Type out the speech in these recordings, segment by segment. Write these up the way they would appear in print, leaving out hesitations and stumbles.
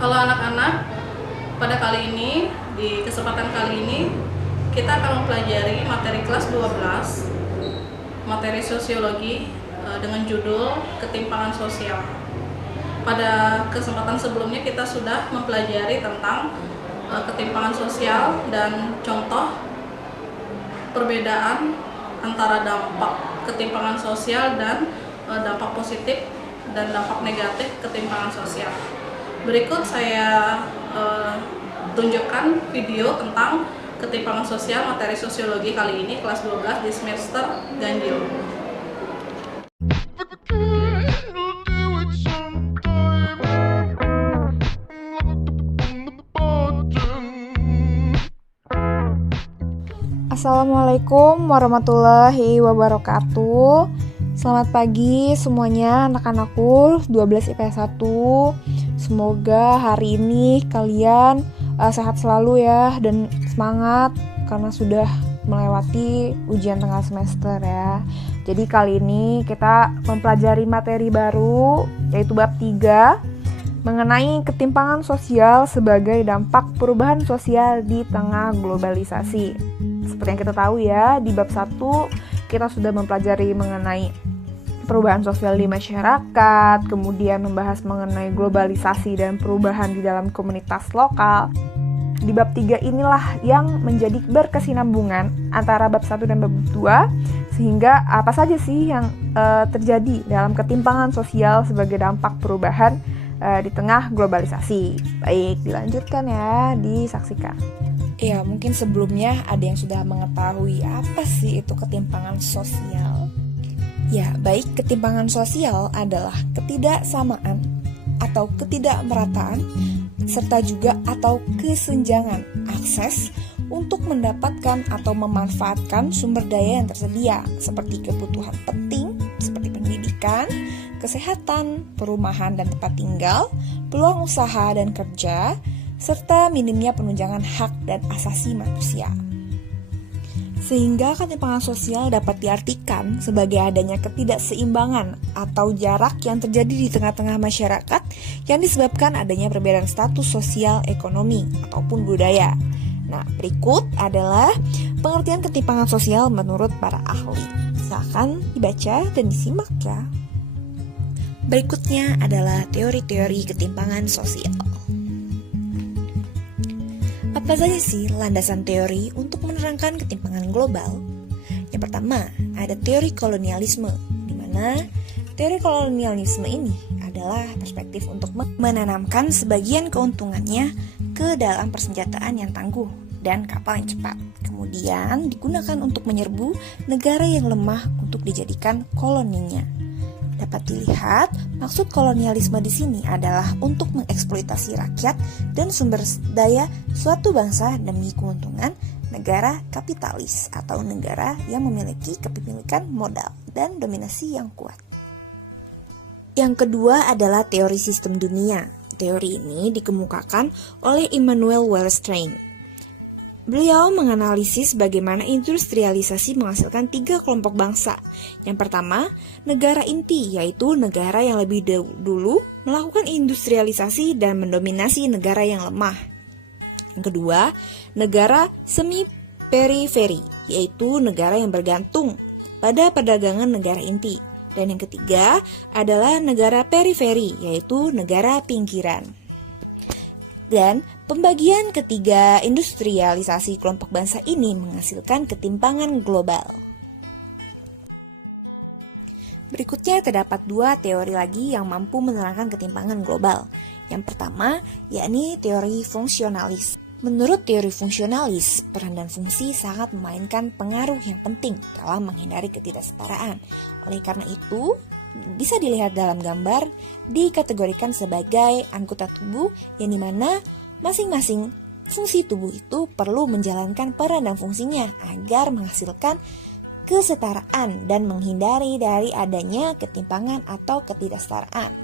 Halo anak-anak, pada kali ini, di kesempatan kali ini, kita akan mempelajari materi kelas 12, materi sosiologi dengan judul ketimpangan sosial. Pada kesempatan sebelumnya kita sudah mempelajari tentang ketimpangan sosial dan contoh perbedaan antara dampak ketimpangan sosial dan dampak positif dan dampak negatif ketimpangan sosial. Berikut saya tunjukkan video tentang ketimpangan sosial materi sosiologi kali ini kelas 12 di semester ganjil. Assalamualaikum warahmatullahi wabarakatuh. Selamat pagi semuanya anak-anakku 12 IPS 1. Semoga hari ini kalian sehat selalu ya dan semangat karena sudah melewati ujian tengah semester ya. Jadi kali ini kita mempelajari materi baru yaitu bab 3 mengenai ketimpangan sosial sebagai dampak perubahan sosial di tengah globalisasi. Seperti yang kita tahu ya, di bab 1 kita sudah mempelajari mengenai perubahan sosial di masyarakat, kemudian membahas mengenai globalisasi dan perubahan di dalam komunitas lokal. Di bab 3 inilah yang menjadi berkesinambungan antara bab 1 dan bab 2, sehingga apa saja sih yang terjadi dalam ketimpangan sosial sebagai dampak perubahan di tengah globalisasi. Baik, dilanjutkan ya, disaksikan. Ya, mungkin sebelumnya ada yang sudah mengetahui apa sih itu ketimpangan sosial. Ya, baik, ketimpangan sosial adalah ketidaksamaan atau ketidakmerataan serta juga atau kesenjangan akses untuk mendapatkan atau memanfaatkan sumber daya yang tersedia seperti kebutuhan penting seperti pendidikan, kesehatan, perumahan dan tempat tinggal, peluang usaha dan kerja, serta minimnya penunjangan hak dan asasi manusia. Sehingga ketimpangan sosial dapat diartikan sebagai adanya ketidakseimbangan atau jarak yang terjadi di tengah-tengah masyarakat yang disebabkan adanya perbedaan status sosial, ekonomi, ataupun budaya. Nah, berikut adalah pengertian ketimpangan sosial menurut para ahli. Silakan dibaca dan disimak ya. Berikutnya adalah teori-teori ketimpangan sosial. Apa saja sih landasan teori untuk menerangkan ketimpangan global? Yang pertama, ada teori kolonialisme, di mana teori kolonialisme ini adalah perspektif untuk menanamkan sebagian keuntungannya ke dalam persenjataan yang tangguh dan kapal yang cepat. Kemudian digunakan untuk menyerbu negara yang lemah untuk dijadikan koloninya. Dapat dilihat, maksud kolonialisme di sini adalah untuk mengeksploitasi rakyat dan sumber daya suatu bangsa demi keuntungan negara kapitalis atau negara yang memiliki kepemilikan modal dan dominasi yang kuat. Yang kedua adalah teori sistem dunia. Teori ini dikemukakan oleh Immanuel Wallerstein. Beliau menganalisis bagaimana industrialisasi menghasilkan 3 kelompok bangsa. Yang pertama, negara inti, yaitu negara yang lebih dulu melakukan industrialisasi dan mendominasi negara yang lemah. Yang kedua, negara semi-periferi, yaitu negara yang bergantung pada perdagangan negara inti. Dan yang ketiga adalah negara periferi, yaitu negara pinggiran. Dan pembagian ketiga industrialisasi kelompok bangsa ini menghasilkan ketimpangan global. Berikutnya terdapat 2 teori lagi yang mampu menerangkan ketimpangan global. Yang pertama, yakni teori fungsionalis. Menurut teori fungsionalis, peran dan fungsi sangat memainkan pengaruh yang penting dalam menghindari ketidaksetaraan. Oleh karena itu, bisa dilihat dalam gambar dikategorikan sebagai anggota tubuh yang dimana masing-masing fungsi tubuh itu perlu menjalankan peran dan fungsinya agar menghasilkan kesetaraan dan menghindari dari adanya ketimpangan atau ketidaksetaraan.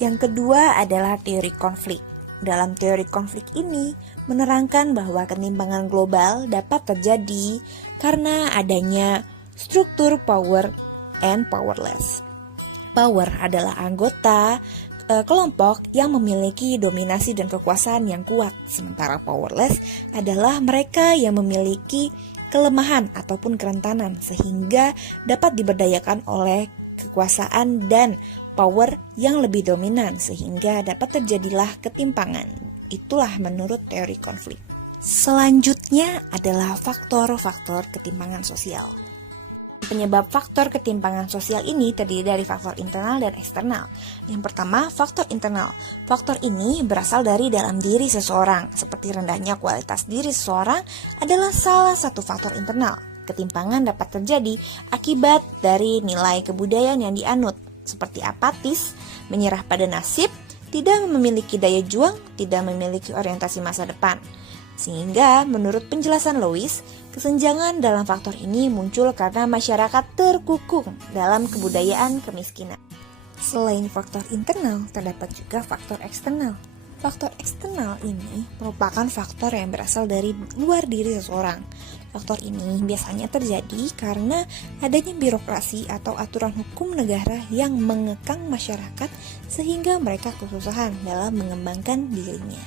Yang kedua adalah teori konflik. Dalam teori konflik ini menerangkan bahwa ketimpangan global dapat terjadi karena adanya struktur power and powerless. Power adalah anggota kelompok yang memiliki dominasi dan kekuasaan yang kuat, sementara powerless adalah mereka yang memiliki kelemahan ataupun kerentanan sehingga dapat diberdayakan oleh kekuasaan dan power yang lebih dominan sehingga dapat terjadilah ketimpangan. Itulah menurut teori konflik. Selanjutnya adalah faktor-faktor ketimpangan sosial. Penyebab faktor ketimpangan sosial ini terdiri dari faktor internal dan eksternal. Yang pertama, faktor internal. Faktor ini berasal dari dalam diri seseorang, seperti rendahnya kualitas diri seseorang adalah salah satu faktor internal. Ketimpangan dapat terjadi akibat dari nilai kebudayaan yang dianut, seperti apatis, menyerah pada nasib, tidak memiliki daya juang, tidak memiliki orientasi masa depan. Sehingga menurut penjelasan Lewis, kesenjangan dalam faktor ini muncul karena masyarakat terkungkung dalam kebudayaan kemiskinan. Selain faktor internal, terdapat juga faktor eksternal. Faktor eksternal ini merupakan faktor yang berasal dari luar diri seseorang. Faktor ini biasanya terjadi karena adanya birokrasi atau aturan hukum negara yang mengekang masyarakat sehingga mereka kesusahan dalam mengembangkan dirinya.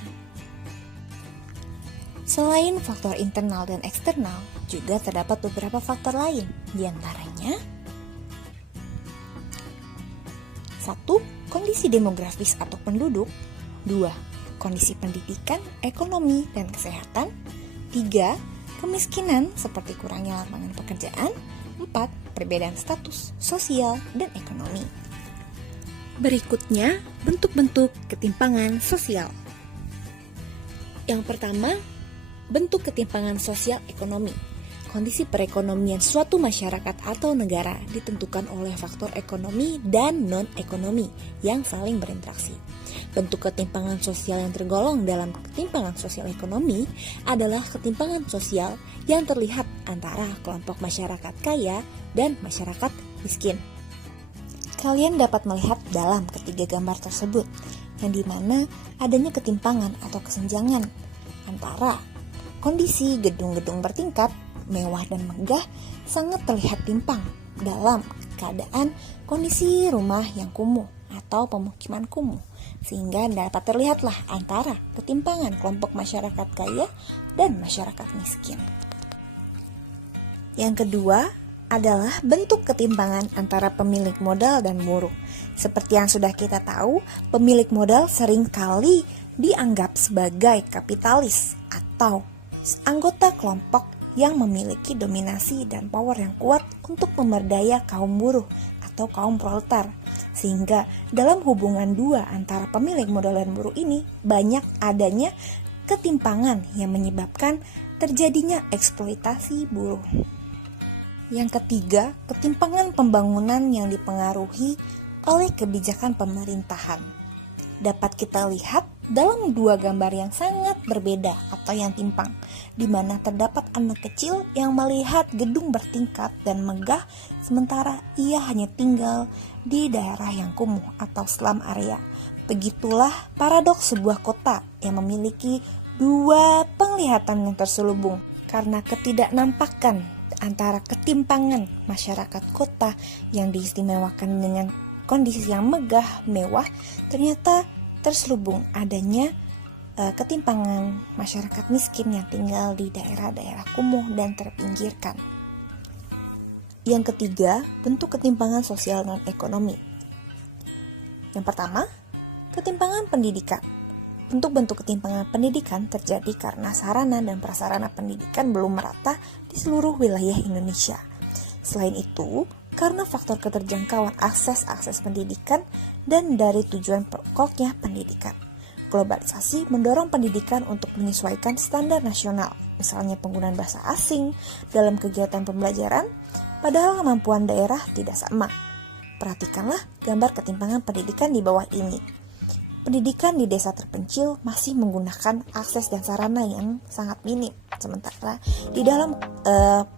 Selain faktor internal dan eksternal, juga terdapat beberapa faktor lain, diantaranya 1. Kondisi demografis atau penduduk. 2. Kondisi pendidikan, ekonomi, dan kesehatan. 3. Kemiskinan seperti kurangnya lapangan pekerjaan. 4. Perbedaan status sosial dan ekonomi. Berikutnya, bentuk-bentuk ketimpangan sosial. Yang pertama, bentuk ketimpangan sosial ekonomi. Kondisi perekonomian suatu masyarakat atau negara ditentukan oleh faktor ekonomi dan non-ekonomi yang saling berinteraksi. Bentuk ketimpangan sosial yang tergolong dalam ketimpangan sosial ekonomi adalah ketimpangan sosial yang terlihat antara kelompok masyarakat kaya dan masyarakat miskin. Kalian dapat melihat dalam ketiga gambar tersebut, yang dimana adanya ketimpangan atau kesenjangan antara kondisi gedung-gedung bertingkat, mewah dan megah sangat terlihat timpang dalam keadaan kondisi rumah yang kumuh atau pemukiman kumuh. Sehingga dapat terlihatlah antara ketimpangan kelompok masyarakat kaya dan masyarakat miskin. Yang kedua adalah bentuk ketimpangan antara pemilik modal dan buruh. Seperti yang sudah kita tahu, pemilik modal seringkali dianggap sebagai kapitalis atau anggota kelompok yang memiliki dominasi dan power yang kuat untuk memerdaya kaum buruh atau kaum proletar. Sehingga dalam hubungan dua antara pemilik modal dan buruh ini banyak adanya ketimpangan yang menyebabkan terjadinya eksploitasi buruh. Yang ketiga, ketimpangan pembangunan yang dipengaruhi oleh kebijakan pemerintahan. Dapat kita lihat dalam dua gambar yang sangat berbeda atau yang timpang, di mana terdapat anak kecil yang melihat gedung bertingkat dan megah, sementara ia hanya tinggal di daerah yang kumuh atau slum area. Begitulah paradoks sebuah kota yang memiliki dua penglihatan yang terselubung karena ketidaknampakan antara ketimpangan masyarakat kota yang diistimewakan dengan kondisi yang megah, mewah, ternyata terselubung adanya ketimpangan masyarakat miskin yang tinggal di daerah-daerah kumuh dan terpinggirkan. Yang ketiga, bentuk ketimpangan sosial dan ekonomi. Yang pertama, ketimpangan pendidikan. Bentuk-bentuk ketimpangan pendidikan terjadi karena sarana dan prasarana pendidikan belum merata di seluruh wilayah Indonesia. Selain itu, karena faktor keterjangkauan akses pendidikan dan dari tujuan pokoknya pendidikan. Globalisasi mendorong pendidikan untuk menyesuaikan standar nasional, misalnya penggunaan bahasa asing dalam kegiatan pembelajaran, padahal kemampuan daerah tidak sama. Perhatikanlah gambar ketimpangan pendidikan di bawah ini. Pendidikan di desa terpencil masih menggunakan akses dan sarana yang sangat minim, sementara di dalam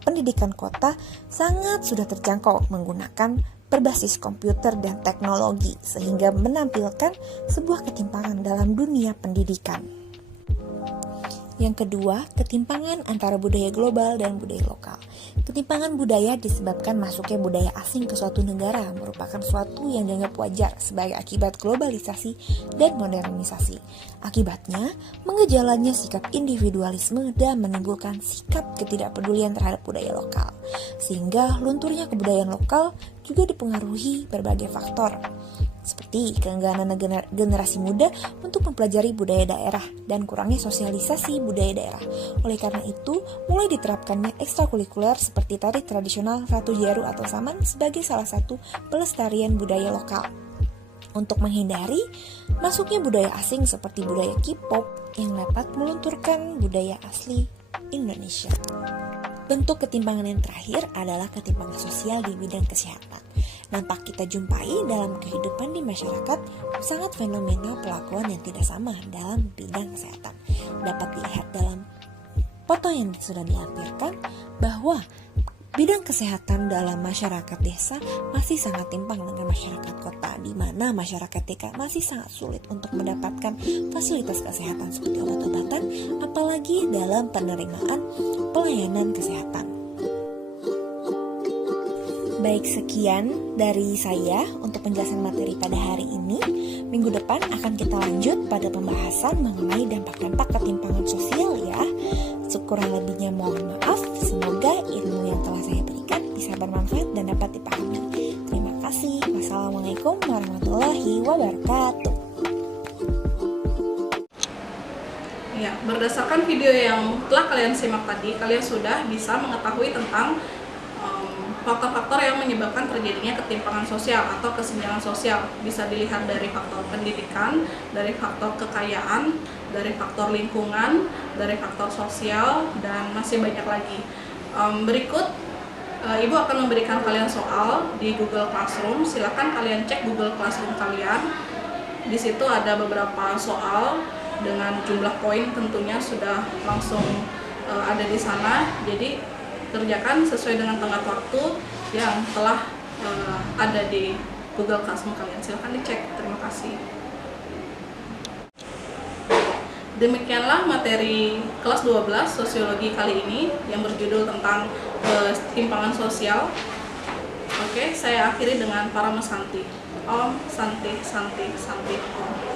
pendidikan kota sangat sudah terjangkau menggunakan berbasis komputer dan teknologi, sehingga menampilkan sebuah ketimpangan dalam dunia pendidikan. Yang kedua, ketimpangan antara budaya global dan budaya lokal. Ketimpangan budaya disebabkan masuknya budaya asing ke suatu negara merupakan suatu yang dianggap wajar sebagai akibat globalisasi dan modernisasi. Akibatnya, mengejalannya sikap individualisme dan menimbulkan sikap ketidakpedulian terhadap budaya lokal. Sehingga lunturnya kebudayaan lokal juga dipengaruhi berbagai faktor, seperti keengganan generasi muda untuk mempelajari budaya daerah dan kurangnya sosialisasi budaya daerah. Oleh karena itu, mulai diterapkannya ekstrakurikuler seperti tari tradisional Ratu Jaru atau Saman sebagai salah satu pelestarian budaya lokal. Untuk menghindari masuknya budaya asing seperti budaya K-pop yang dapat melunturkan budaya asli Indonesia. Bentuk ketimpangan yang terakhir adalah ketimpangan sosial di bidang kesehatan. Nampak kita jumpai dalam kehidupan di masyarakat sangat fenomena perlakuan yang tidak sama dalam bidang kesehatan. Dapat dilihat dalam foto yang sudah dilampirkan bahwa bidang kesehatan dalam masyarakat desa masih sangat timpang dengan masyarakat kota, di mana masyarakat desa masih sangat sulit untuk mendapatkan fasilitas kesehatan seperti obat-obatan, apalagi dalam penerimaan pelayanan kesehatan. Baik, sekian dari saya untuk penjelasan materi pada hari ini. Minggu depan akan kita lanjut pada pembahasan mengenai dampak-dampak ketimpangan sosial ya. Kurang lebihnya mohon maaf. Semoga ilmu yang telah saya berikan bisa bermanfaat dan dapat dipahami. Terima kasih. Wassalamualaikum warahmatullahi wabarakatuh. Ya, berdasarkan video yang telah kalian simak tadi, kalian sudah bisa mengetahui tentang faktor-faktor yang menyebabkan terjadinya ketimpangan sosial atau kesenjangan sosial. Bisa dilihat dari faktor pendidikan, dari faktor kekayaan, dari faktor lingkungan, dari faktor sosial, dan masih banyak lagi. Berikut Ibu akan memberikan kalian soal di Google Classroom. Silakan kalian cek Google Classroom kalian. Di situ ada beberapa soal dengan jumlah poin tentunya sudah langsung ada di sana. Jadi kerjakan sesuai dengan tenggat waktu yang telah ada di Google Classroom kalian. Silahkan dicek. Terima kasih. Demikianlah materi kelas 12 sosiologi kali ini yang berjudul tentang ketimpangan sosial. Oke, saya akhiri dengan Paramasanti. Om Santi Santi Santi Om.